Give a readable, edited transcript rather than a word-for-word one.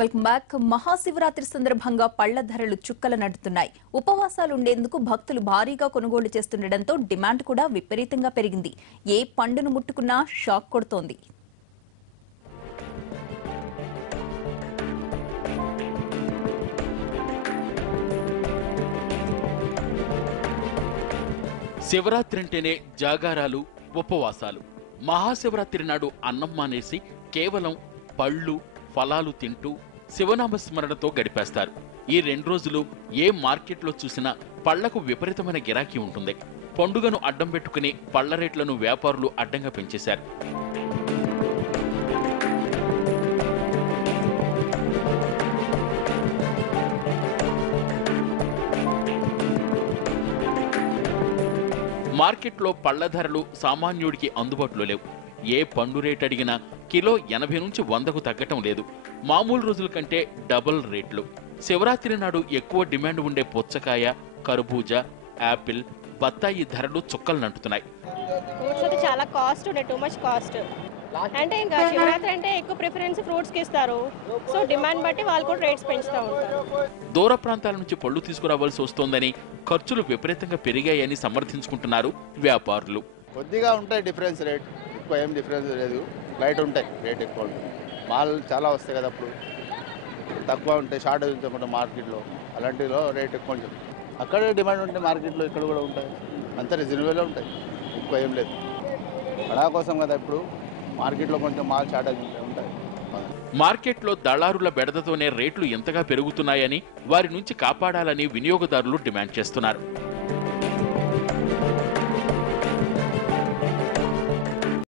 Welcome back. Mahashivratri సందర్భంగా పళ్ల ధరలు చుక్కలనడుతున్నాయి. ఉపవాసాలుండేందుకు భక్తులు భారీగా కొనుగోలు చేస్తుండటంతో డిమాండ్ కూడా విపరీతంగా పెరిగింది. ఏ పండును ముట్టుకున్నా షాక్ కొడుతోంది. శివరాత్రి అంటేనే జాగారాలు, ఉపవాసాలు. మహాశివరాత్రి నాడు అన్నం మానేసి కేవలం పళ్ళు, ఫలాలు తింటూ శివనామ స్మరణతో గడిపేస్తారు. ఈ 2 రోజులు ఏ మార్కెట్లో చూసినా పళ్లకు విపరీతమైన గిరాకీ ఉంటుంది. పండుగను అడ్డం పెట్టుకుని పళ్ల రేట్లను వ్యాపారులు అడ్డంగా పెంచేశారు. మార్కెట్లో పళ్ల ధరలు సామాన్యుడికి అందుబాటులో లేవు. ఏ పండు రేట్ అడిగినా కిలో 80 నుంచి 100కు తగ్గటం లేదు. మామూలు రోజుల కంటే డబుల్ రేట్లు. శివరాత్రి నాడు ఎక్కువ డిమాండ్ ఉండే పుచ్చకాయ, కర్బూజా, యాపిల్, బత్తాయి ధరలు చుక్కలనంటున్నాయి. ఫ్రూట్స్ అయితే చాలా కాస్ట్ ఉండే, టూ మచ్ కాస్ట్. అంటే ఇంకా శివరాత్రి అంటే ఎక్కువ ప్రిఫరెన్స్ ఫ్రూట్స్కి ఇస్తారు. సో డిమాండ్ బట్టి వాళ్ళు కూడా రేట్స్ పెంచుతూ ఉంటారు. దూర ప్రాంతాల నుంచి పళ్ళు తీసుకురావాల్సి వస్తోందని, ఖర్చులు విపరీతంగా పెరిగాయని సమర్థించుకుంటున్నారు వ్యాపారులు. కొద్దిగా ఉంటాయి డిఫరెన్స్, రేట్ ఎక్కువ ఏం డిఫరెన్స్ లేదు. లైట్ ఉంటాయి, రేట్ ఎక్కువ ఉంటుంది. మాల్ చాలా వస్తాయి కదా, అప్పుడు తక్కువ ఉంటాయి, షార్టేజ్ ఉంటుంది మార్కెట్లో. అలాంటిలో రేట్ ఎక్కువ ఉంటుంది. అక్కడే డిమాండ్ ఉంటే మార్కెట్లో ఇక్కడ కూడా ఉంటాయి. అంత రీజనబుల్గా ఉంటాయి, ఎక్కువ ఏం లేదు. పడా కోసం కదా, ఇప్పుడు మార్కెట్లో కొంచెం మాల్ షార్టేజ్ ఉంటాయి. మార్కెట్లో దళారుల బెడదతోనే రేట్లు ఎంతగా పెరుగుతున్నాయని, వారి నుంచి కాపాడాలని వినియోగదారులు డిమాండ్ చేస్తున్నారు.